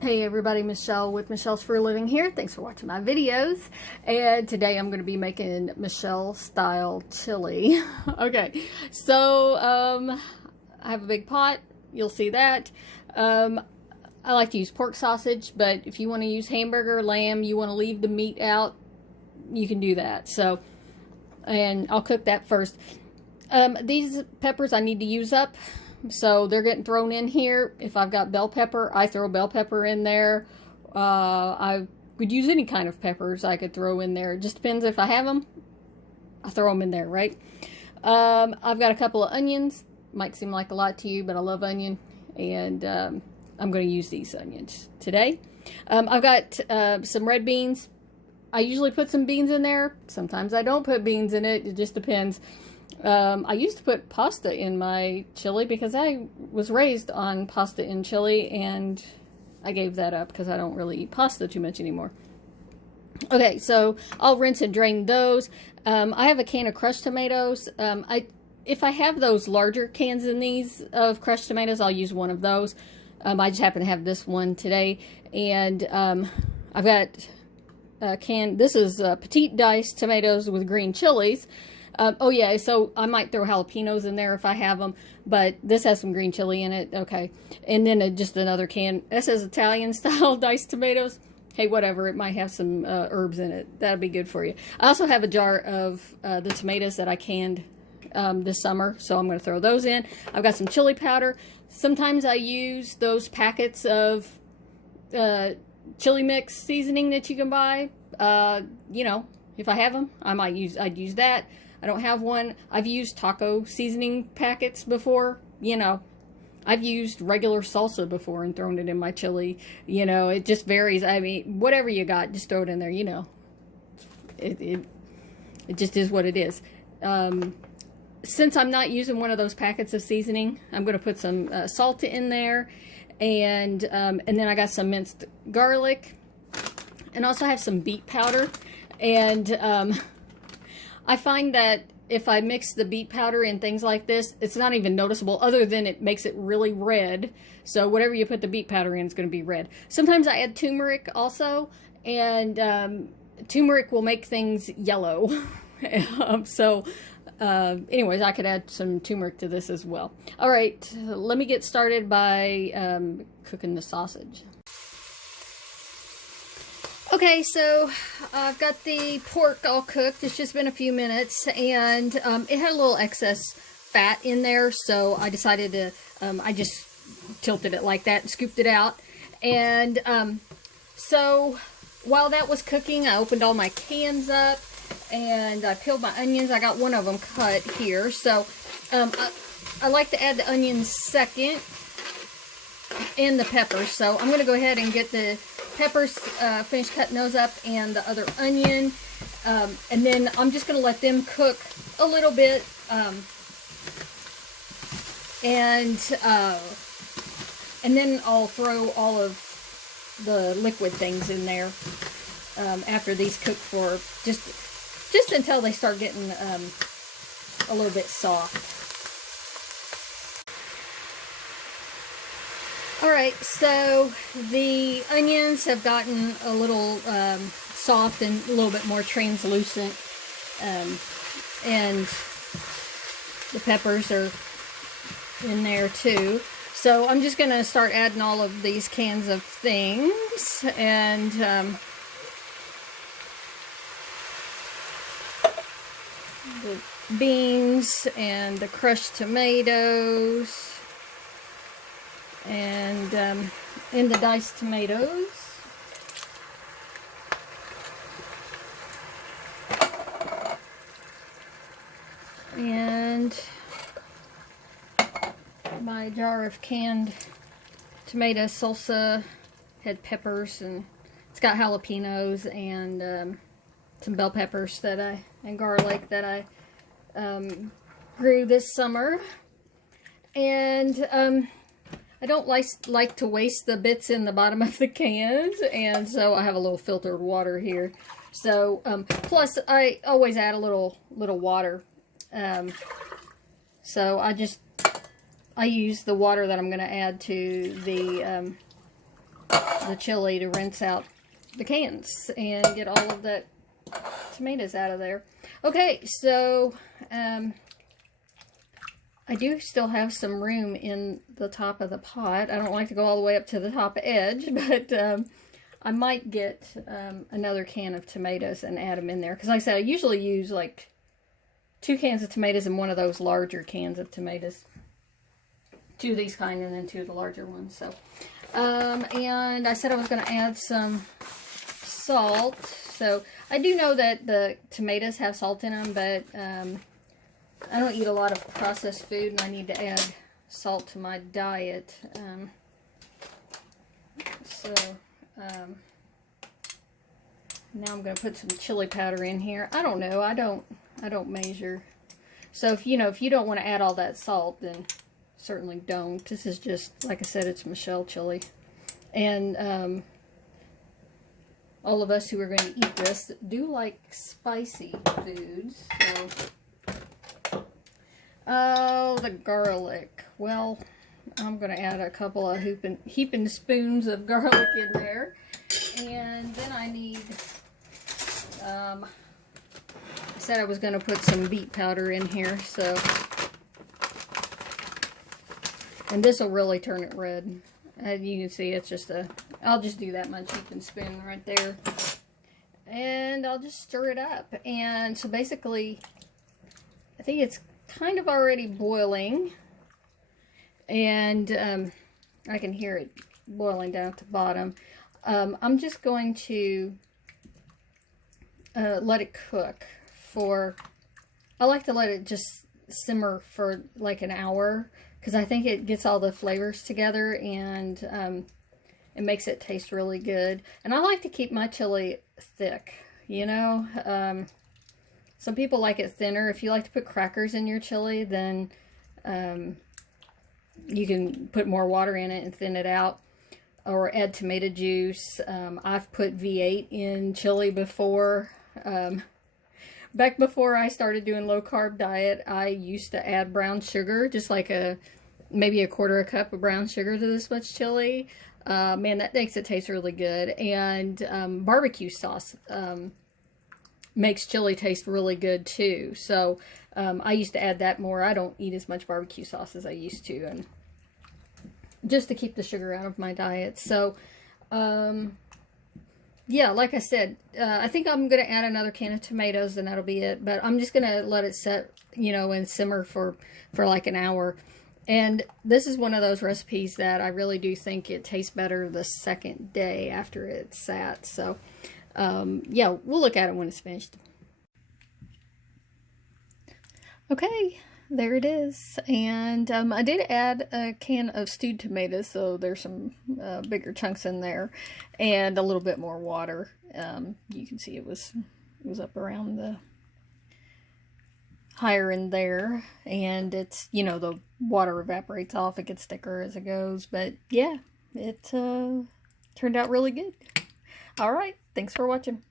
Hey everybody, Michelle with Michelle's For a Living here. Thanks for watching my videos. And today I'm going to be making Michelle style chili. Okay, so I have a big pot. You'll see that. I like to use pork sausage, but if you want to use hamburger, lamb, you want to leave the meat out, you can do that. So, and I'll cook that first. These peppers I need to use up. So they're getting thrown in here. If I've got bell pepper, I throw bell pepper in there. I would use any kind of peppers I could throw in there. It just depends if I have them. I throw them in there, right? I've got a couple of onions. Might seem like a lot to you, but I love onion. And I'm going to use these onions today. I've got some red beans. I usually put some beans in there. Sometimes I don't put beans in it. It just depends. I used to put pasta in my chili because I was raised on pasta in chili, and I gave that up because I don't really eat pasta too much anymore. Okay, so I'll rinse and drain those. I have a can of crushed tomatoes. If I have those larger cans in these of crushed tomatoes, I'll use one of those. I just happen to have this one today, and I've got a can. This is petite diced tomatoes with green chilies. Oh yeah, so I might throw jalapenos in there if I have them, but this has some green chili in it. Okay, and then just another can. This says Italian style diced tomatoes. Hey, whatever, it might have some herbs in it. That'll be good for you. I also have a jar of the tomatoes that I canned this summer, so I'm going to throw those in. I've got some chili powder. Sometimes I use those packets of chili mix seasoning that you can buy. You know, if I have them, I'd use that. I don't have one. I've used taco seasoning packets before. You know, I've used regular salsa before and thrown it in my chili. You know, it just varies. I mean, whatever you got, just throw it in there. You know, it just is what it is. Since I'm not using one of those packets of seasoning, I'm going to put some salt in there, and then I got some minced garlic, and also have some beet powder, and I find that if I mix the beet powder in things like this, it's not even noticeable other than it makes it really red. So whatever you put the beet powder in is going to be red. Sometimes I add turmeric also, and turmeric will make things yellow. Anyways, I could add some turmeric to this as well. All right, let me get started by cooking the sausage. Okay, so I've got the pork all cooked. It's just been a few minutes, and it had a little excess fat in there, so I decided to, I just tilted it like that and scooped it out. And so while that was cooking, I opened all my cans up, and I peeled my onions. I got one of them cut here, so I like to add the onions second, and the peppers. So I'm going to go ahead and get the peppers, finish cutting those up, and the other onion, and then I'm just going to let them cook a little bit, and then I'll throw all of the liquid things in there after these cook for just until they start getting a little bit soft. Alright, so the onions have gotten a little soft and a little bit more translucent, and the peppers are in there too. So I'm just going to start adding all of these cans of things, and the beans and the crushed tomatoes, and in the diced tomatoes, and my jar of canned tomato salsa had peppers, and it's got jalapenos and some bell peppers and garlic that I grew this summer. And I don't like to waste the bits in the bottom of the cans, and so I have a little filtered water here. So, plus I always add a little water. So I use the water that I'm going to add to the the chili to rinse out the cans and get all of that tomatoes out of there. Okay, so I do still have some room in the top of the pot. I don't like to go all the way up to the top edge, but I might get another can of tomatoes and add them in there. Because like I said, I usually use like 2 cans of tomatoes and one of those larger cans of tomatoes. 2 of these kind and then 2 of the larger ones. So, and I said I was going to add some salt. So I do know that the tomatoes have salt in them, but I don't eat a lot of processed food, and I need to add salt to my diet. Now I'm going to put some chili powder in here. I don't know. I don't measure. So if you don't want to add all that salt, then certainly don't. This is just, like I said, it's Michelle chili. And all of us who are going to eat this do like spicy foods. So, oh, the garlic. Well, I'm going to add a couple of heaping spoons of garlic in there. And then I need, I said I was going to put some beet powder in here, so, and this will really turn it red. As you can see, it's just I'll just do that much heaping spoon right there. And I'll just stir it up. And so basically, I think it's kind of already boiling. And I can hear it boiling down at the bottom. I'm just going to let it cook for, I like to let it just simmer for like an hour, because I think it gets all the flavors together and it makes it taste really good. And I like to keep my chili thick, you know. Some people like it thinner. If you like to put crackers in your chili, then you can put more water in it and thin it out, or add tomato juice. I've put V8 in chili before. Back before I started doing low carb diet, I used to add brown sugar, just like maybe a 1/4 cup of brown sugar to this much chili. Man, that makes it taste really good. And barbecue sauce makes chili taste really good too. So I used to add that more. I don't eat as much barbecue sauce as I used to, and just to keep the sugar out of my diet. So yeah, like I said, I think I'm going to add another can of tomatoes and that'll be it. But I'm just going to let it set, you know, and simmer for like an hour. And this is one of those recipes that I really do think it tastes better the second day after it's sat. So, yeah, we'll look at it when it's finished. Okay, there it is. And I did add a can of stewed tomatoes, so there's some bigger chunks in there, and a little bit more water. You can see it was up around the higher in there, and it's, you know, the water evaporates off. It gets thicker as it goes, but yeah, it turned out really good. All right, thanks for watching.